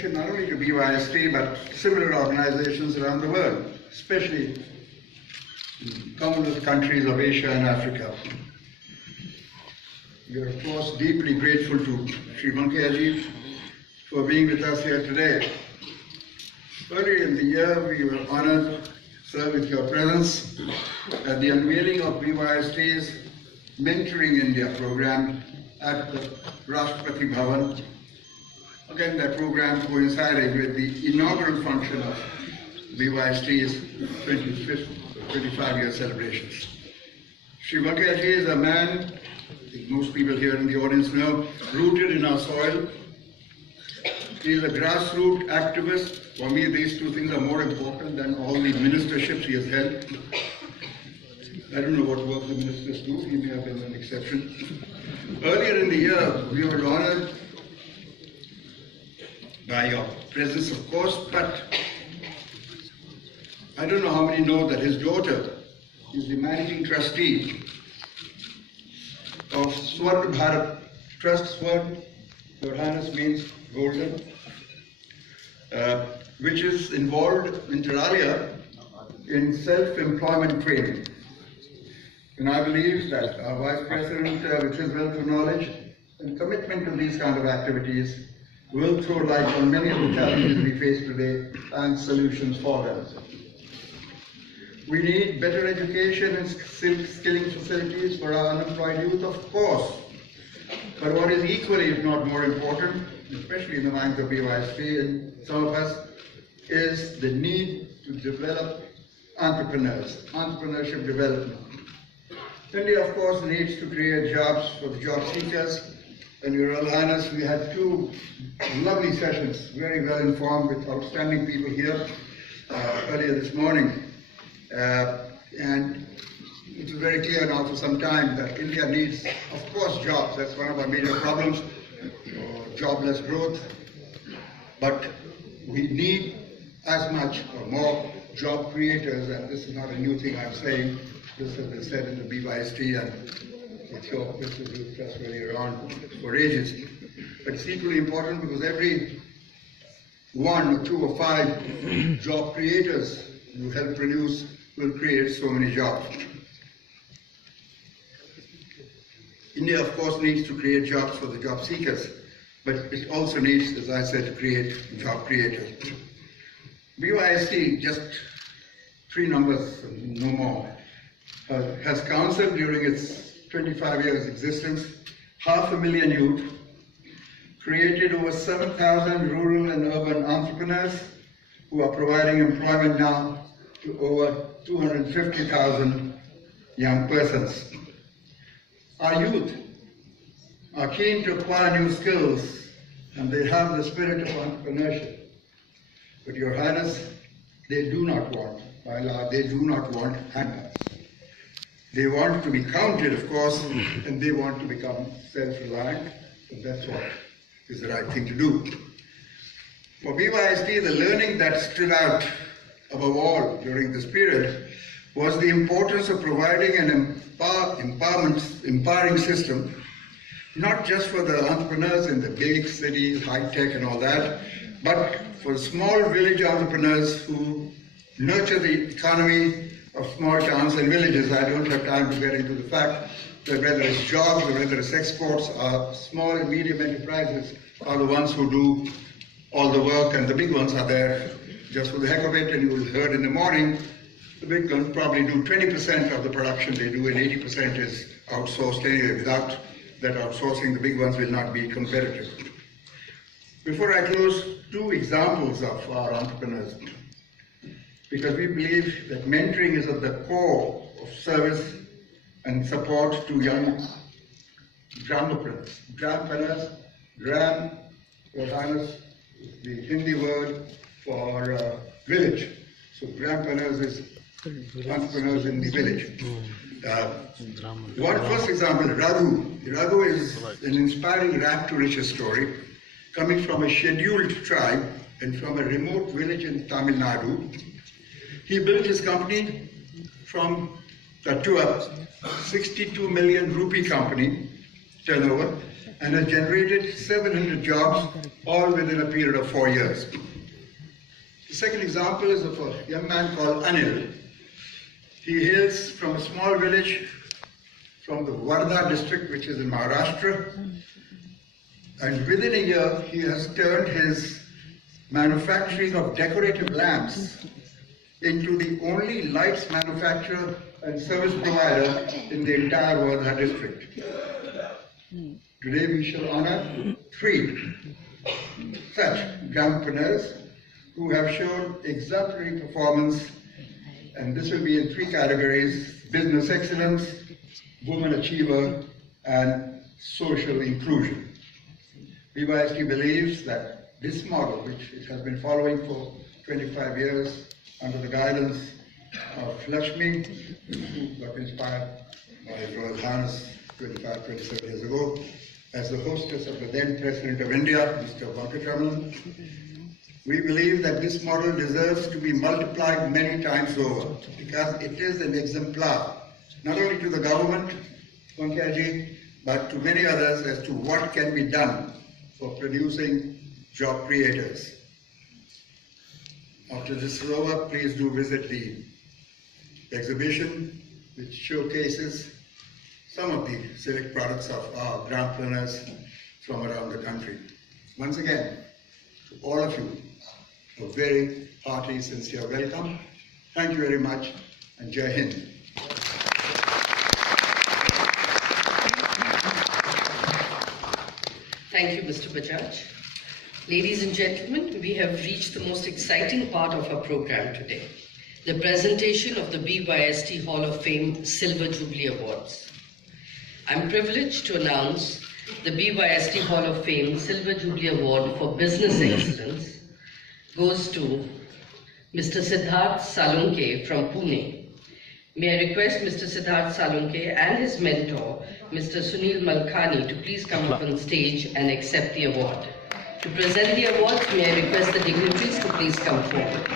attention not only to BYST but similar organizations around the world, especially in Commonwealth countries of Asia and Africa. We are, of course, deeply grateful to Sri Venkaiah for being with us here today. Earlier in the year, we were honored to serve with your presence at the unveiling of BYST's Mentoring India program at the Rashtrapati Bhavan. Again, that program coincided with the inaugural function of BYST's 25-year celebrations. Sri Venkaiah is a man, I think most people here in the audience know, rooted in our soil. He is a grassroots activist. For me, these two things are more important than all the ministerships he has held. I don't know what work the ministers do. He may have been an exception. Earlier in the year, we were honored by your presence, of course, but I don't know how many know that his daughter is the managing trustee of Swarna Bharat Trust. Swarna, Your Highness, means golden, which is involved inter alia in self-employment training. And I believe that our Vice President, with his wealth of knowledge and commitment to these kind of activities, will throw light on many of the challenges we face today and solutions for them. We need better education and skilling facilities for our unemployed youth, of course. But what is equally, if not more important, especially in the minds of BYST and some of us, is the need to develop entrepreneurs, entrepreneurship development. India, of course, needs to create jobs for the job seekers. And Your Royal Highness, we had two lovely sessions, very well informed with outstanding people here earlier this morning. And it is very clear now for some time that India needs, of course, jobs. That's one of our major problems, jobless growth. But we need as much or more job creators, and this is not a new thing I'm saying. This has been said in the BYST and with your Mr. Trust earlier on for ages. But it's equally important because every 1 or 2 or 5 job creators you help produce will create so many jobs. India, of course, needs to create jobs for the job seekers, but it also needs, as I said, to create job creators. BYST, just 3 numbers, no more, has counseled during its 25 years existence 500,000 youth, created over 7,000 rural and urban entrepreneurs who are providing employment now to over 250,000 young persons. Our youth are keen to acquire new skills and they have the spirit of entrepreneurship. But Your Highness, they do not want handouts. They want to be counted, of course, and they want to become self-reliant, and that's what is the right thing to do. For BYST, the learning that stood out above all during this period was the importance of providing an empowering system, not just for the entrepreneurs in the big cities, high-tech and all that, but for small village entrepreneurs who nurture the economy of small towns and villages. I don't have time to get into the fact that whether it's jobs or whether it's exports, small and medium enterprises are the ones who do all the work, and the big ones are there just for the heck of it. And you will heard in the morning, the big ones probably do 20% of the production they do, and 80% is outsourced anyway. Without that outsourcing, the big ones will not be competitive. Before I close, 2 examples of our entrepreneurs, because we believe that mentoring is at the core of service and support to young grampreneurs. Gram, Your Highness, is the Hindi word for village. So grampreneurs is entrepreneurs in the village. One first example, Raghu. Raghu is an inspiring rag to riches story coming from a scheduled tribe and from a remote village in Tamil Nadu. He built his company to a 62 million rupee company turnover and has generated 700 jobs, all within a period of 4 years. The second example is of a young man called Anil. He hails from a small village from the Wardha district, which is in Maharashtra, and within a year he has turned his manufacturing of decorative lamps into the only lights manufacturer and service provider in the entire Wardha district. Today we shall honor 3 such entrepreneurs who have shown exemplary performance, and this will be in 3 categories: business excellence, woman achiever, and social inclusion. BYST believes that this model, which it has been following for 25 years under the guidance of Lakshmi, who got inspired by Royal Highness 25, 27 years ago, as the hostess of the then President of India, Mr. Venkataraman. We believe that this model deserves to be multiplied many times over, because it is an exemplar, not only to the government, Pankaj, but to many others as to what can be done for producing job creators. After this is over, please do visit the exhibition, which showcases some of the select products of our entrepreneurs from around the country. Once again, to all of you, a very hearty, sincere welcome. Thank you very much, and Jai Hind. Thank you, Mr. Bajaj. Ladies and gentlemen, we have reached the most exciting part of our program today, the presentation of the BYST Hall of Fame Silver Jubilee Awards. I'm privileged to announce the BYST Hall of Fame Silver Jubilee Award for Business Excellence goes to Mr. Siddharth Salunke from Pune. May I request Mr. Siddharth Salunke and his mentor, Mr. Sunil Malkhani, to please come up on stage and accept the award. To present the awards, may I request the dignitaries to please come forward.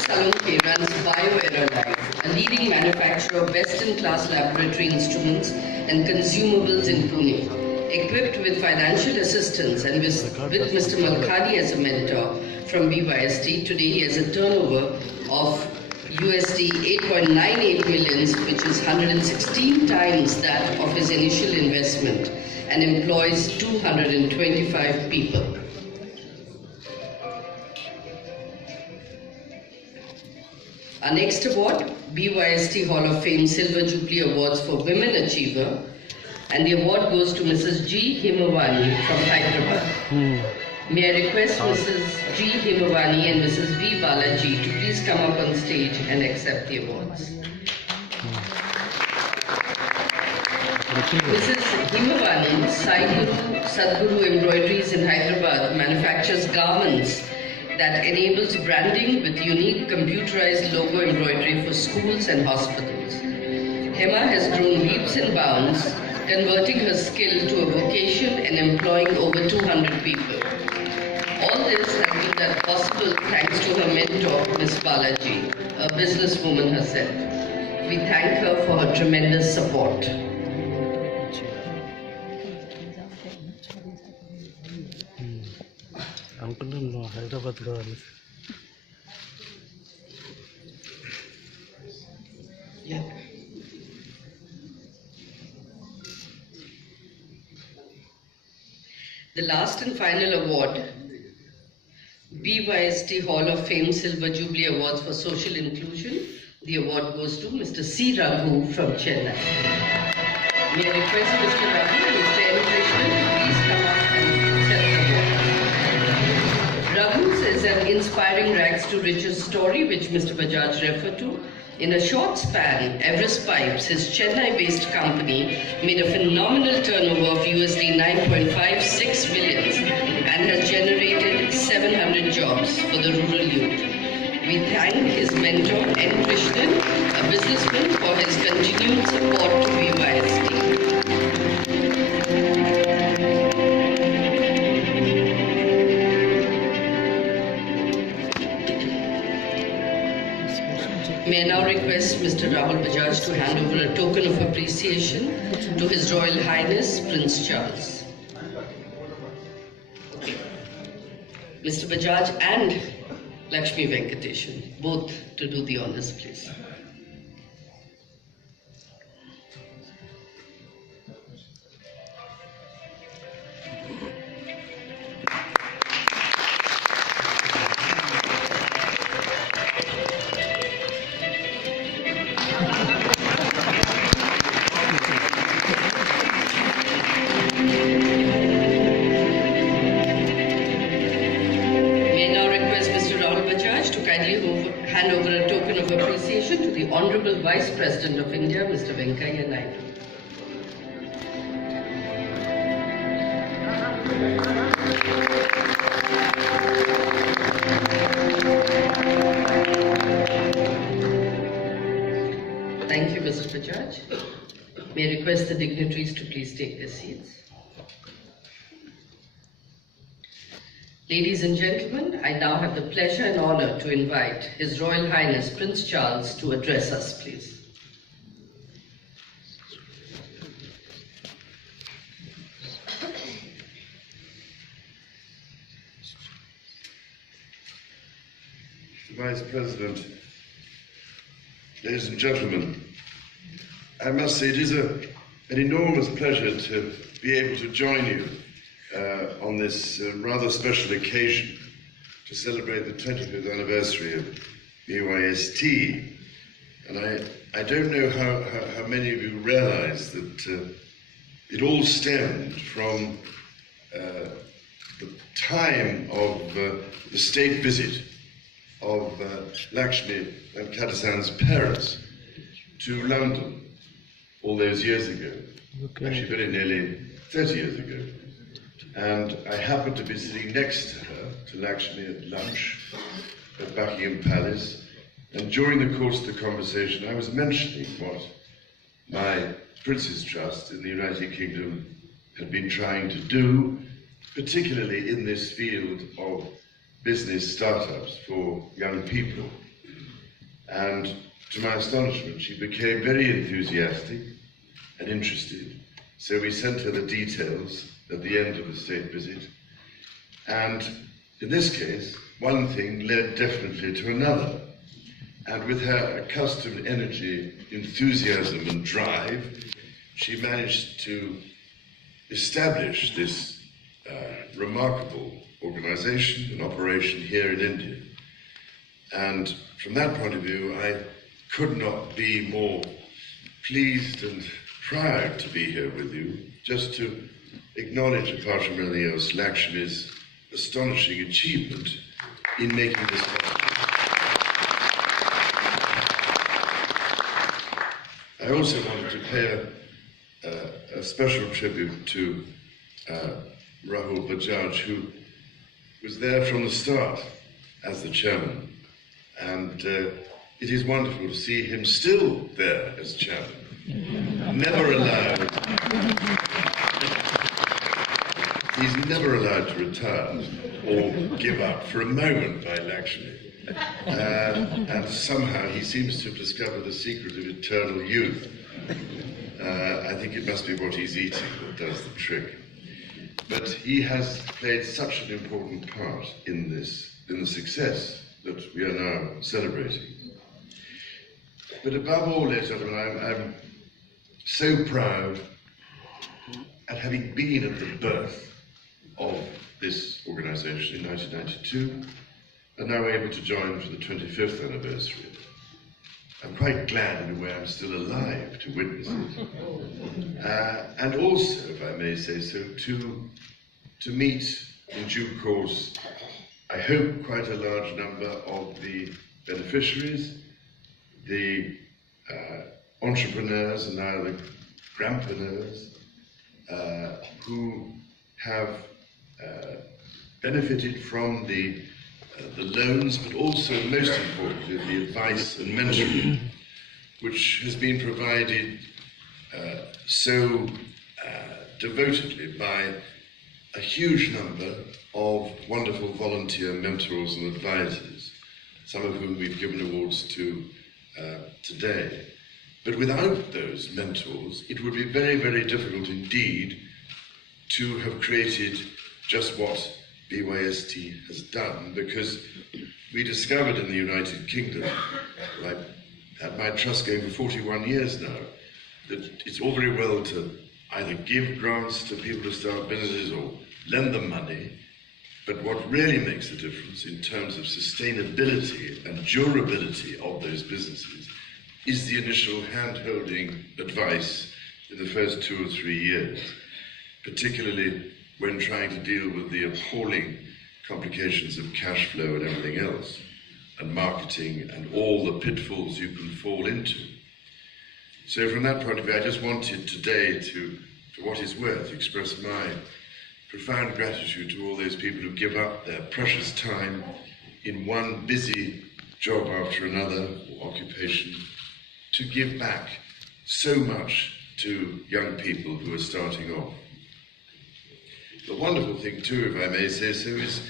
Salunke runs BioAerolife, a leading manufacturer of best-in-class laboratory instruments and consumables in Pune. Equipped with financial assistance and with Mr. Malkhani as a mentor from BYST, today he has a turnover of USD 8.98 million, which is 116 times that of his initial investment, and employs 225 people. Our next award, BYST Hall of Fame Silver Jubilee Awards for Women Achiever, and the award goes to Mrs. G. Himawani from Hyderabad. May I request Mrs. G. Himawani and Mrs. V. Balaji to please come up on stage and accept the awards. Mrs. Himawani, Sadhguru Embroideries in Hyderabad, manufactures garments that enables branding with unique computerized logo embroidery for schools and hospitals. Hema has grown leaps and bounds, converting her skill to a vocation and employing over 200 people. All this has been done possible thanks to her mentor, Ms. Balaji, a businesswoman herself. We thank her for her tremendous support. Yeah. The last and final award, BYST Hall of Fame Silver Jubilee Awards for Social Inclusion. The award goes to Mr. C. Raghu from Chennai. May I request Mr. Raghu and Mr. N. Krishnan to please come up and accept the award. Raghu's is an inspiring rags to riches story which Mr. Bajaj referred to. In a short span, Everest Pipes, his Chennai-based company, made a phenomenal turnover of USD 9.56 million and has generated 700 jobs for the rural youth. We thank his mentor, N. Krishnan, a businessman, for his continued support to BYST. May I now request Mr. Rahul Bajaj to hand over a token of appreciation to His Royal Highness Prince Charles. Mr. Bajaj and Lakshmi Venkateshan, both to do the honors, please. Hand over a token of appreciation to the Honorable Vice President of India, Mr. Venkaiah Naidu. Thank you, Mr. Bajaj. May I request the dignitaries to please take their seats. Ladies and gentlemen, I now have the pleasure and honor to invite His Royal Highness Prince Charles to address us, please. Mr. Vice President, ladies and gentlemen, I must say it is an enormous pleasure to be able to join you on this rather special occasion to celebrate the 25th anniversary of BYST. And I don't know how many of you realize that it all stemmed from the time of the state visit of Lakshmi and Katasan's parents to London all those years ago, actually very nearly 30 years ago. And I happened to be sitting next to her, to Lakshmi, at lunch at Buckingham Palace. And during the course of the conversation, I was mentioning what my Prince's Trust in the United Kingdom had been trying to do, particularly in this field of business startups for young people. And to my astonishment, she became very enthusiastic and interested. So we sent her the details at the end of the state visit. And in this case, one thing led definitely to another. And with her accustomed energy, enthusiasm, and drive, she managed to establish this remarkable organization and operation here in India. And from that point of view, I could not be more pleased and proud to be here with you, just to acknowledge, apart from anything else, Lakshmi's astonishing achievement in making this possible. I also wanted to pay a special tribute to Rahul Bajaj, who was there from the start as the chairman. And it is wonderful to see him still there as chairman. Never allowed. He's never allowed to retire or give up for a moment by Lakshmi. And somehow he seems to have discovered the secret of eternal youth. I think it must be what he's eating that does the trick. But he has played such an important part in the success that we are now celebrating. But above all, ladies and gentlemen, I'm so proud at having been at the birth of this organization in 1992, and now able to join for the 25th anniversary. I'm quite glad in a way I'm still alive to witness it. And also, if I may say so, to meet in due course, I hope, quite a large number of the beneficiaries, the entrepreneurs and now the grandpreneurs who have benefited from the the loans, but also, most importantly, the advice and mentoring, which has been provided so devotedly by a huge number of wonderful volunteer mentors and advisors, some of whom we've given awards to today. But without those mentors, it would be very, very difficult indeed to have created just what BYST has done, because we discovered in the United Kingdom, I've had my trust going for 41 years now, that it's all very well to either give grants to people to start businesses or lend them money, but what really makes a difference in terms of sustainability and durability of those businesses is the initial hand-holding advice in the first 2 or 3 years, particularly when trying to deal with the appalling complications of cash flow and everything else, and marketing and all the pitfalls you can fall into. So from that point of view, I just wanted today to, for what it's worth, express my profound gratitude to all those people who give up their precious time in one busy job after another, or occupation, to give back so much to young people who are starting off. The wonderful thing too, if I may say so, is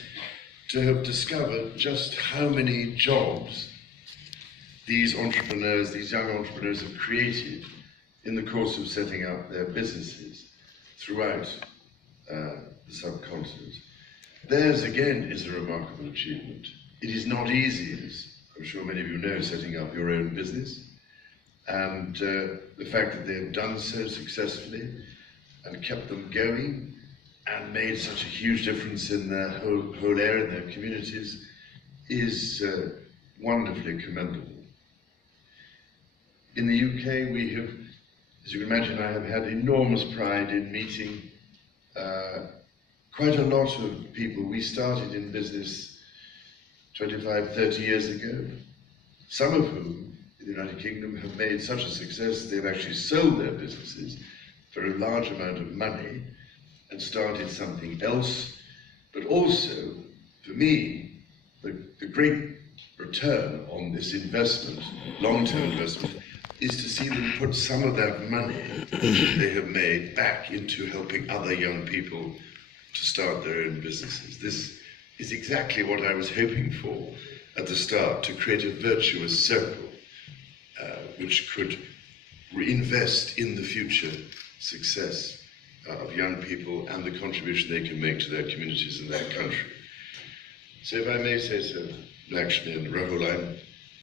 to have discovered just how many jobs these entrepreneurs, these young entrepreneurs have created in the course of setting up their businesses throughout the subcontinent. Theirs again is a remarkable achievement. It is not easy, as I'm sure many of you know, setting up your own business. And the fact that they have done so successfully and kept them going and made such a huge difference in their whole area, in their communities, is wonderfully commendable. In the UK, we have, as you can imagine, I have had enormous pride in meeting quite a lot of people. We started in business 25, 30 years ago, some of whom in the United Kingdom have made such a success they've actually sold their businesses for a large amount of money and started something else. But also, for me, the great return on this investment, long-term investment, is to see them put some of that money they have made back into helping other young people to start their own businesses. This is exactly what I was hoping for at the start, to create a virtuous circle which could reinvest in the future success of young people and the contribution they can make to their communities and their country. So if I may say so, Lakshmi and Rahul, I'm